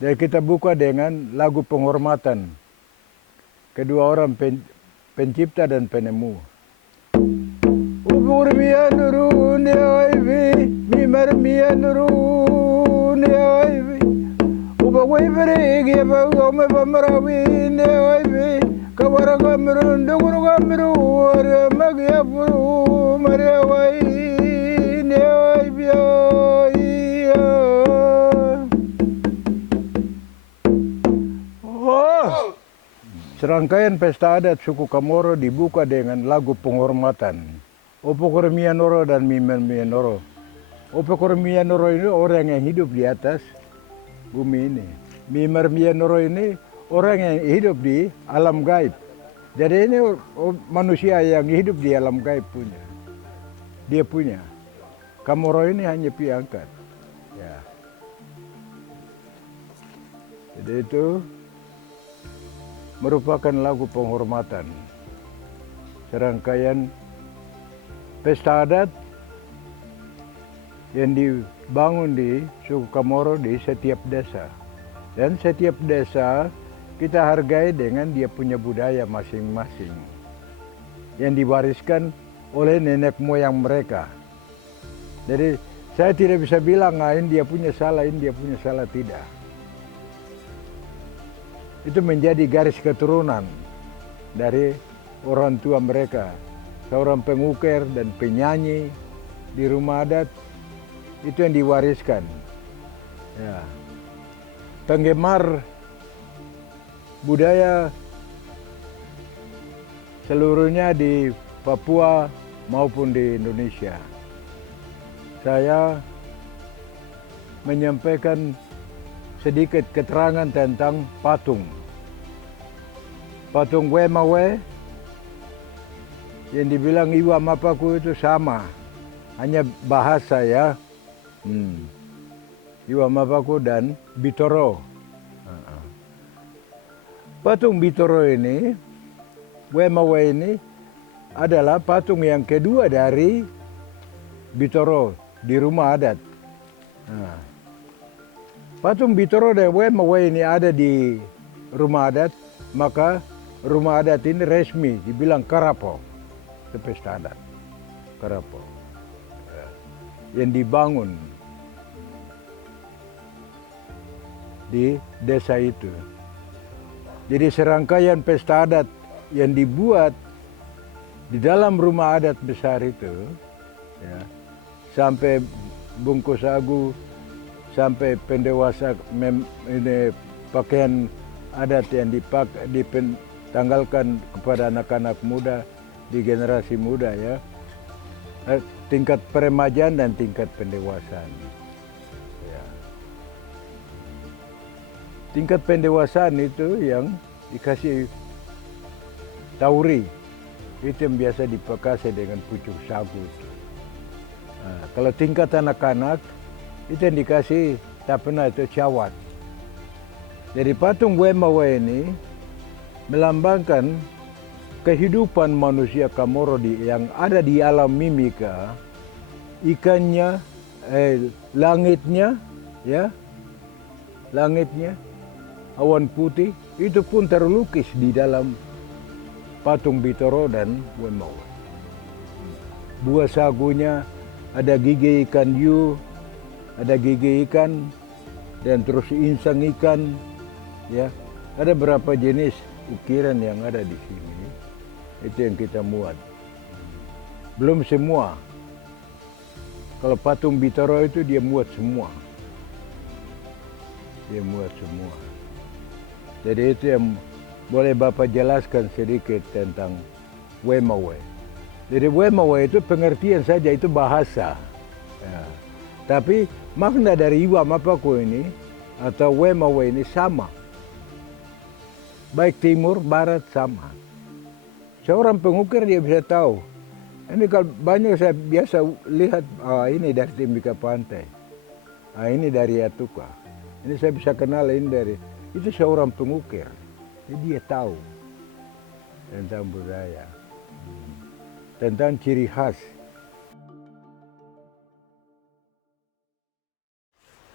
Dan kita buka dengan lagu penghormatan kedua orang pencipta dan penemu. Ubur mianurun yaibi, mimar mianurun yaibi. Uba wibere giba gome bamrawi yaibi. Kawara gamrun dugur gamru war magyabru maryawai yaibi. Serangkaian pesta adat suku Kamoro dibuka dengan lagu penghormatan. Opokor Mianoro dan Mimen Mianoro. Opokor Mianoro ini orang yang hidup di atas bumi ini. Mimer Mianoro ini orang yang hidup di alam gaib. Jadi ini manusia yang hidup di alam gaib punya. Dia punya. Kamoro ini hanya piangkat. Ya. Jadi itu merupakan lagu penghormatan. Serangkaian pesta adat yang dibangun di suku Kamoro di setiap desa. Dan setiap desa kita hargai dengan dia punya budaya masing-masing yang diwariskan oleh nenek moyang mereka. Jadi saya tidak bisa bilang ini dia punya salah, ini dia punya salah, tidak. Itu menjadi garis keturunan dari orang tua mereka. Seorang pengukir dan penyanyi di rumah adat, itu yang diwariskan. Ya. Penggemar budaya seluruhnya di Papua maupun di Indonesia. Saya menyampaikan sedikit keterangan tentang patung. Patung Wemawe yang dibilang Iwa Mapaku itu sama, hanya bahasa ya. Iwa Mapaku dan Bitoro. Patung Bitoro ini, Wemawe ini adalah patung yang kedua dari Bitoro di rumah adat. Patung Bitoro dan Wemawe ini ada di rumah adat, maka rumah adat ini resmi dibilang Karapo, itu pesta adat Karapo yang dibangun di desa itu. Jadi serangkaian pesta adat yang dibuat di dalam rumah adat besar itu, ya, sampai bungkus sagu, sampai pendewasa ini pakaian adat yang ditanggalkan kepada anak-anak muda di generasi muda, ya, tingkat peremajaan dan tingkat pendewasaan. Ya. Tingkat pendewasaan itu yang dikasih tauri, itu yang biasa dipakasi dengan pucuk sagu. Nah, kalau tingkat anak-anak itu yang dikasih tapena itu cawat. Jadi patung Wemawe ini melambangkan kehidupan manusia Kamoro yang ada di alam mimika, ikannya, langitnya, ya, langitnya, awan putih, itu pun terlukis di dalam patung Bitoro dan Wemawe. Buah sagunya ada gigi ikan hiu, ada gigi ikan, dan terus insang ikan, ya. Ada berapa jenis ukiran yang ada di sini, itu yang kita muat. Belum semua. Kalau patung Bitoro itu dia muat semua. Dia muat semua. Jadi itu yang boleh Bapak jelaskan sedikit tentang Wemawe. Jadi Wemawe itu pengertian saja, itu bahasa. Ya. Tapi makna dari Iwa Mapaku ini atau Wemawe ini sama. Baik timur, barat sama. Seorang pengukir dia bisa tahu. Ini kalau banyak saya biasa lihat, ini dari Timika Pantai. Ini dari Atuka. Ini saya bisa kenal ini dari, itu seorang pengukir. Jadi dia tahu tentang budaya, tentang ciri khas.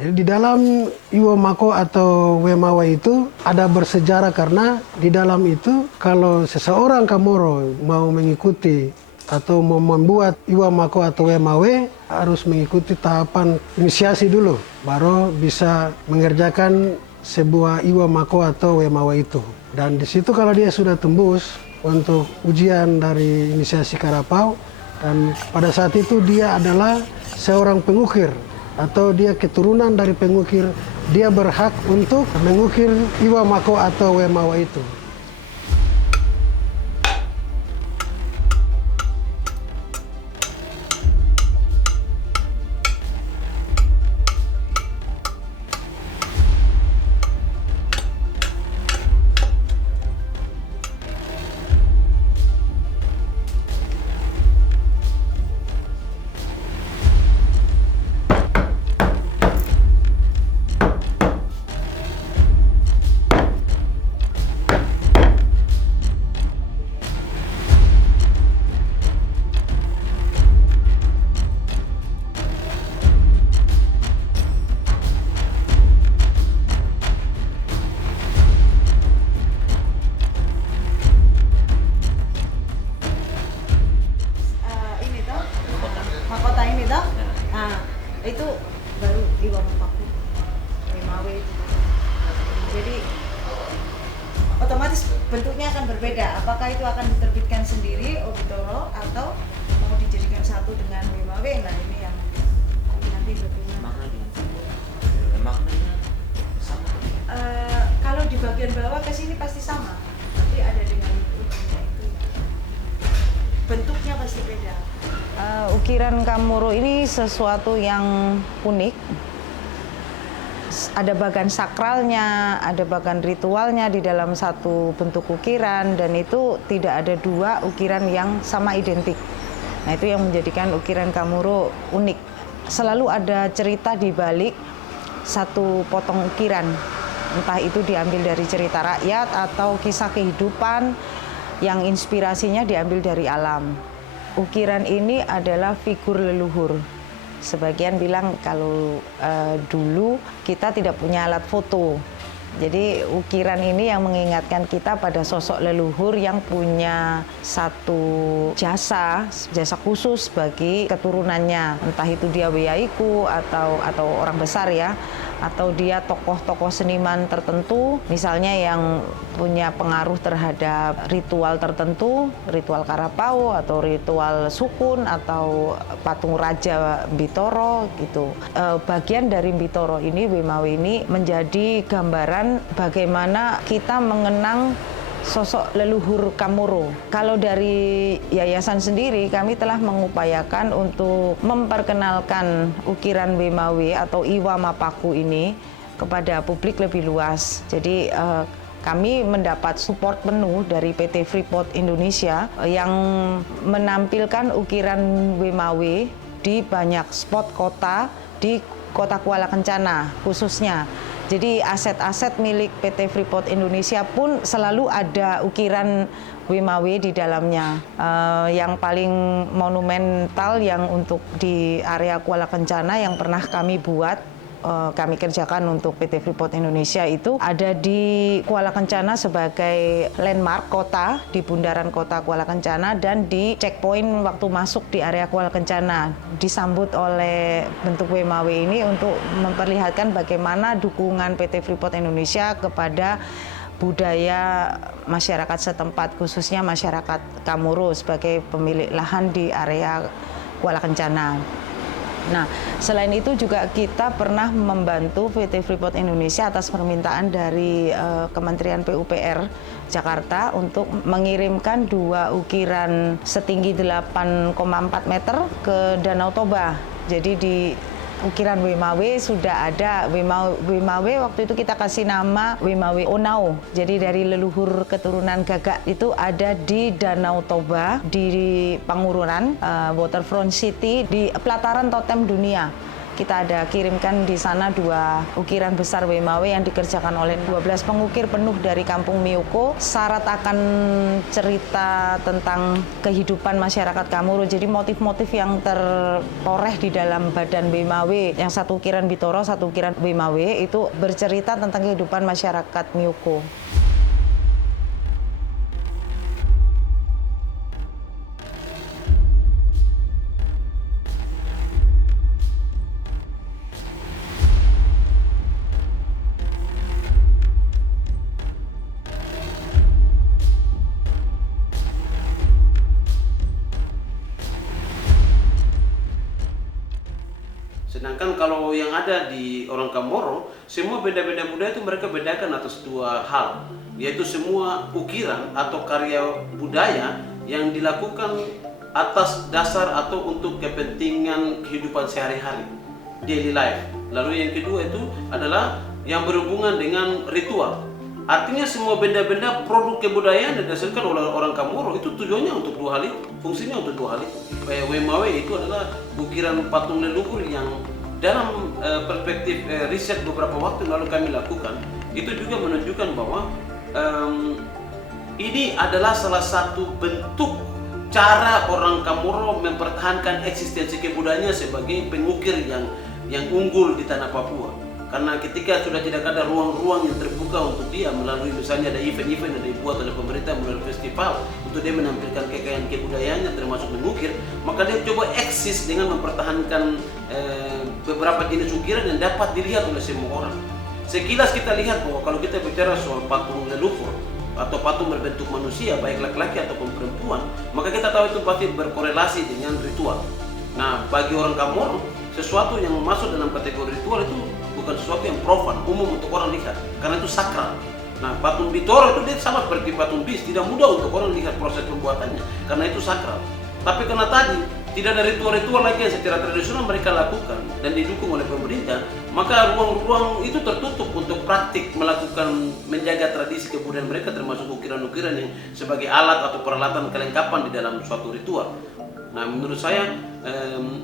Jadi di dalam Iwo Mako atau Wemawe itu ada bersejarah karena di dalam itu kalau seseorang Kamoro mau mengikuti atau mau membuat Iwo Mako atau Wemawe harus mengikuti tahapan inisiasi dulu, baru bisa mengerjakan sebuah Iwo Mako atau Wemawe itu. Dan di situ kalau dia sudah tembus untuk ujian dari inisiasi Karapau, dan pada saat itu dia adalah seorang pengukir atau dia keturunan dari pengukir, dia berhak untuk mengukir Iwo Mako atau Wemawe itu. Itu baru Iwo Mako Wemawe itu. Jadi otomatis bentuknya akan berbeda. Apakah itu akan diterbitkan sendiri Obitoro atau mau dijadikan satu dengan Wemawe? Nah ini yang nanti bagaimana. Maknanya sama. Kalau di bagian bawah ke sini pasti sama, tapi ada dengan ujungnya itu bentuknya pasti beda. Ukiran Kamoro ini sesuatu yang unik. Ada bagian sakralnya, ada bagian ritualnya di dalam satu bentuk ukiran, dan itu tidak ada dua ukiran yang sama identik. Nah, itu yang menjadikan ukiran Kamoro unik. Selalu ada cerita di balik satu potong ukiran. Entah itu diambil dari cerita rakyat atau kisah kehidupan yang inspirasinya diambil dari alam. Ukiran ini adalah figur leluhur. Sebagian bilang kalau dulu kita tidak punya alat foto. Jadi ukiran ini yang mengingatkan kita pada sosok leluhur yang punya satu jasa khusus bagi keturunannya. Entah itu dia wiyaiku atau orang besar ya, atau dia tokoh-tokoh seniman tertentu, misalnya yang punya pengaruh terhadap ritual tertentu, ritual Karapau atau ritual Sukun atau patung Raja Mbitoro gitu. Bagian dari Mbitoro ini, Wemawe ini menjadi gambaran bagaimana kita mengenang sosok leluhur Kamoro. Kalau dari yayasan sendiri, kami telah mengupayakan untuk memperkenalkan ukiran Wemawe atau Iwa Mapaku ini kepada publik lebih luas. Jadi kami mendapat support penuh dari PT Freeport Indonesia yang menampilkan ukiran Wemawe di banyak spot kota di Kota Kuala Kencana khususnya. Jadi aset-aset milik PT Freeport Indonesia pun selalu ada ukiran Wemawe di dalamnya. Yang paling monumental yang untuk di area Kuala Kencana yang pernah kami buat, kami kerjakan untuk PT Freeport Indonesia itu ada di Kuala Kencana sebagai landmark kota di bundaran kota Kuala Kencana, dan di checkpoint waktu masuk di area Kuala Kencana disambut oleh bentuk Wemawe ini untuk memperlihatkan bagaimana dukungan PT Freeport Indonesia kepada budaya masyarakat setempat, khususnya masyarakat Kamoro sebagai pemilik lahan di area Kuala Kencana. Nah, selain itu juga kita pernah membantu PT Freeport Indonesia atas permintaan dari Kementerian PUPR Jakarta untuk mengirimkan 2 ukiran setinggi 8,4 meter ke Danau Toba. Jadi di ukiran Wemawe sudah ada. Wemawe waktu itu kita kasih nama Wemawe Onau. Jadi dari leluhur keturunan Gagak itu ada di Danau Toba, di Pangururan, Waterfront City, di pelataran totem dunia. kita ada kirimkan di sana 2 ukiran besar Wemawe yang dikerjakan oleh 12 pengukir penuh dari Kampung Miyoko. Syarat akan cerita tentang kehidupan masyarakat Kamoro. Jadi motif-motif yang tertoreh di dalam badan Wemawe, yang 1 ukiran Bitoro, 1 ukiran Wemawe itu bercerita tentang kehidupan masyarakat Miyoko. Sedangkan kalau yang ada di orang Kamoro, semua benda-benda budaya itu mereka bedakan atas 2 hal, yaitu semua ukiran atau karya budaya yang dilakukan atas dasar atau untuk kepentingan kehidupan sehari-hari, daily life. Lalu yang kedua itu adalah yang berhubungan dengan ritual. Artinya semua benda-benda produk kebudayaan yang dihasilkan oleh orang Kamoro itu tujuannya untuk 2 hal itu, fungsinya untuk 2 hal itu. Wemawe itu adalah ukiran patung leluhur yang dalam perspektif riset beberapa waktu lalu kami lakukan, itu juga menunjukkan bahwa ini adalah salah satu bentuk cara orang Kamoro mempertahankan eksistensi kebudayaannya sebagai pengukir yang unggul di tanah Papua. Karena ketika sudah tidak ada ruang-ruang yang terbuka untuk dia melalui misalnya ada event-event yang dibuat oleh pemerintah melalui festival untuk dia menampilkan kekayaan kebudayaannya termasuk mengukir, maka dia coba eksis dengan mempertahankan beberapa jenis ukiran yang dapat dilihat oleh semua orang. Sekilas kita lihat bahwa kalau kita bicara soal patung leluhur atau patung berbentuk manusia baik laki-laki ataupun perempuan, maka kita tahu itu pasti berkorelasi dengan ritual. Nah, bagi orang Kamoro, sesuatu yang masuk dalam kategori ritual itu bukan sesuatu yang profan, umum untuk orang lihat, karena itu sakral. Nah, patung Bitoro itu dia sama seperti patung bis, tidak mudah untuk orang lihat proses pembuatannya, karena itu sakral. Tapi karena tadi tidak ada ritual-ritual lagi yang secara tradisional mereka lakukan dan didukung oleh pemerintah, maka ruang-ruang itu tertutup untuk praktik melakukan menjaga tradisi kebudayaan mereka, termasuk ukiran-ukiran yang sebagai alat atau peralatan kelengkapan di dalam suatu ritual. Nah, menurut saya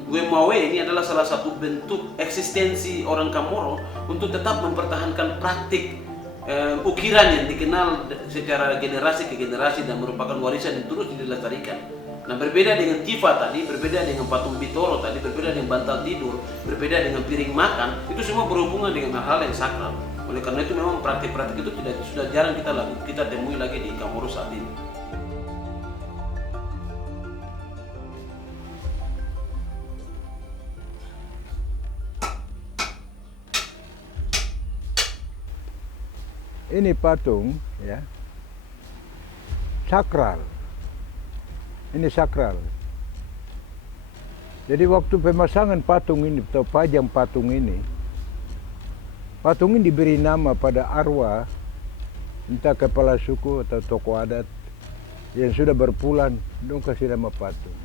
Wemawe ini adalah salah satu bentuk eksistensi orang Kamoro untuk tetap mempertahankan praktik ukiran yang dikenal secara generasi ke generasi dan merupakan warisan yang terus dilestarikan. Nah, berbeda dengan Tifa tadi, berbeda dengan patung Bitoro tadi, berbeda dengan bantal tidur, berbeda dengan piring makan, itu semua berhubungan dengan hal-hal yang sakral. Oleh karena itu memang praktik-praktik itu sudah jarang kita temui lagi di Kamoro saat ini. Ini patung ya sakral. Ini sakral. Jadi waktu pemasangan patung ini atau pajang patung ini diberi nama pada arwah entah kepala suku atau tokoh adat yang sudah berpulang, dong kasih nama patung.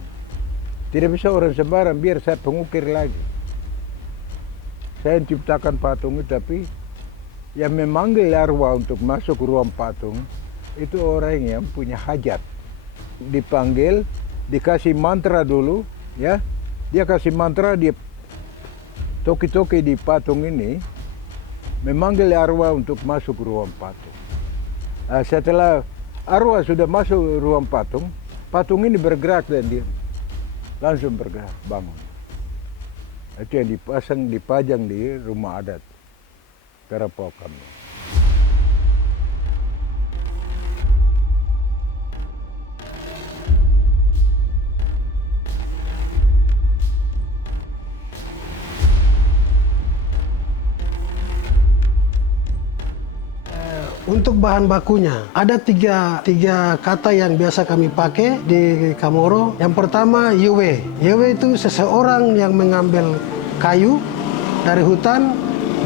Tidak bisa orang sembarang biar saya pengukir lagi. Saya menciptakan patung itu, tapi yang memanggil arwah untuk masuk ruang patung itu orang yang punya hajat. Dipanggil, dikasih mantra dulu, ya. Dia kasih mantra, dia toki-toki di patung ini, memanggil arwah untuk masuk ruang patung. Nah, setelah arwah sudah masuk ruang patung, patung ini bergerak dan dia langsung bergerak, bangun. Itu yang dipajang di rumah adat Karapau kami. Untuk bahan bakunya, ada tiga kata yang biasa kami pakai di Kamoro. Yang pertama, yewe. Yewe itu seseorang yang mengambil kayu dari hutan,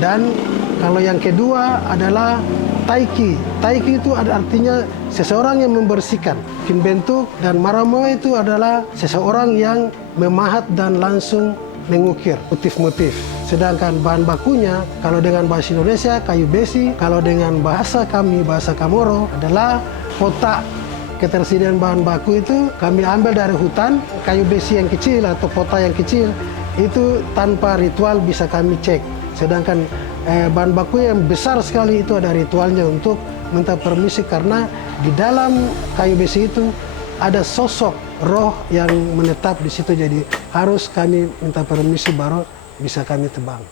dan kalau yang kedua adalah taiki. Taiki itu ada artinya seseorang yang membersihkan, bikin bentuk, dan maramoe itu adalah seseorang yang memahat dan langsung mengukir motif-motif. Sedangkan bahan bakunya, kalau dengan bahasa Indonesia kayu besi, kalau dengan bahasa kami, bahasa Kamoro adalah pota. Ketersediaan bahan baku itu kami ambil dari hutan, kayu besi yang kecil atau pota yang kecil, itu tanpa ritual bisa kami cek. Sedangkan bahan baku yang besar sekali itu ada ritualnya untuk minta permisi, karena di dalam kayu besi itu ada sosok roh yang menetap di situ. Jadi harus kami minta permisi baru bisa kami tebang.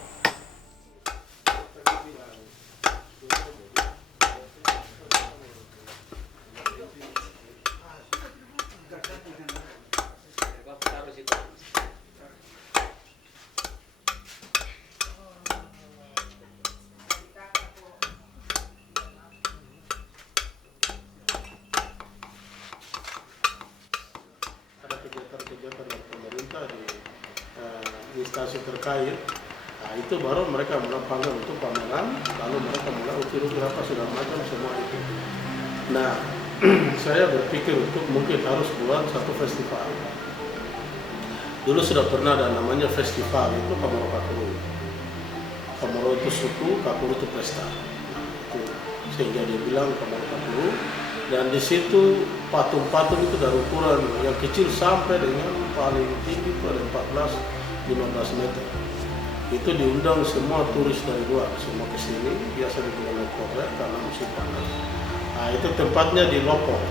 Kegiatan dari pemerintah di instansi terkait, nah, itu baru mereka mulai panggil untuk pameran, lalu mereka mulai ukir-ukir apa segala macam semua itu. Nah, saya berpikir untuk mungkin harus buat satu festival. Dulu sudah pernah ada namanya festival, itu Kamoro Kakuru. Kamoro itu suku, Kakuru itu pesta. Nah, itu sehingga dia bilang Kamoro Kakuru. Dan di situ patung-patung itu dari ukuran yang kecil sampai dengan paling tinggi itu ada 14-15 meter. Itu diundang semua turis dari luar, semua ke sini, biasa di bulan Oktober karena musim panas. Nah, itu tempatnya di Lopong.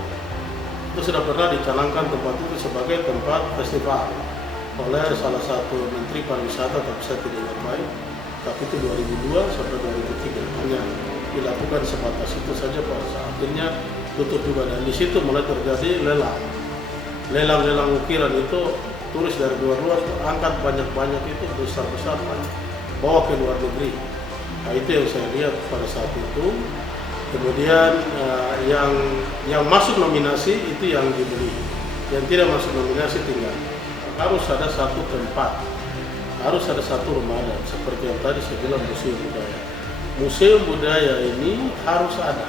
Itu sudah pernah dicanangkan tempat itu sebagai tempat festival oleh salah satu menteri pariwisata, tapi saya tidak ingat baik. Tapi itu 2002 sampai 2003 hanya dilakukan sebatas itu saja, pada saat akhirnya tutup juga. Dan di situ mulai terjadi lelang ukiran itu, turis dari luar-luar angkat banyak-banyak itu, besar-besar bawa ke luar negeri. Nah, itu yang saya lihat pada saat itu. Kemudian yang masuk nominasi itu yang dibeli, yang tidak masuk nominasi tinggal. Harus ada satu tempat, harus ada satu ramadan, seperti yang tadi saya bilang museum budaya. Museum budaya ini harus ada,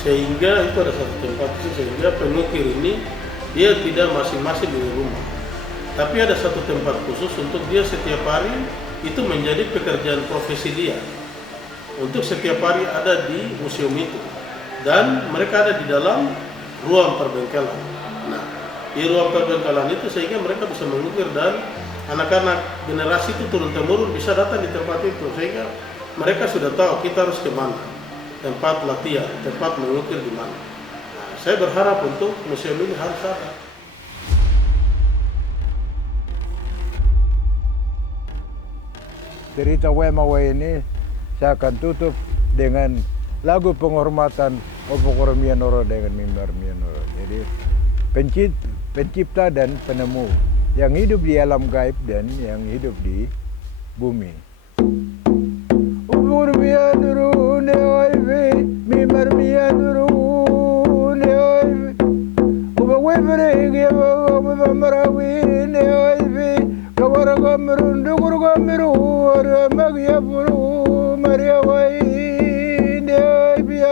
sehingga itu ada satu tempat itu, sehingga pengukir ini dia tidak masing-masing di rumah, tapi ada satu tempat khusus untuk dia setiap hari itu menjadi pekerjaan profesi dia, untuk setiap hari ada di museum itu, dan mereka ada di dalam ruang perbengkelan. Nah, di ruang perbengkelan itu sehingga mereka bisa mengukir, dan anak-anak generasi itu turun-temurun bisa datang di tempat itu, sehingga mereka sudah tahu kita harus kemana, tempat latihan, tempat mengukir di mana. Nah, saya berharap untuk museum ini harus ada. Cerita Wemawe ini saya akan tutup dengan lagu penghormatan Opokoro Mianoro dengan Mimbar Mianoro. Jadi pencipta dan penemu yang hidup di alam gaib dan yang hidup di bumi. Opokoro Mianoro ne oive, Mimbar Mianoro ne oive. Opokoro Mianoro ne oive, Kawara Kamerun, Dukuru Kamerun, Magia Puru, Maria Wai, ne oive.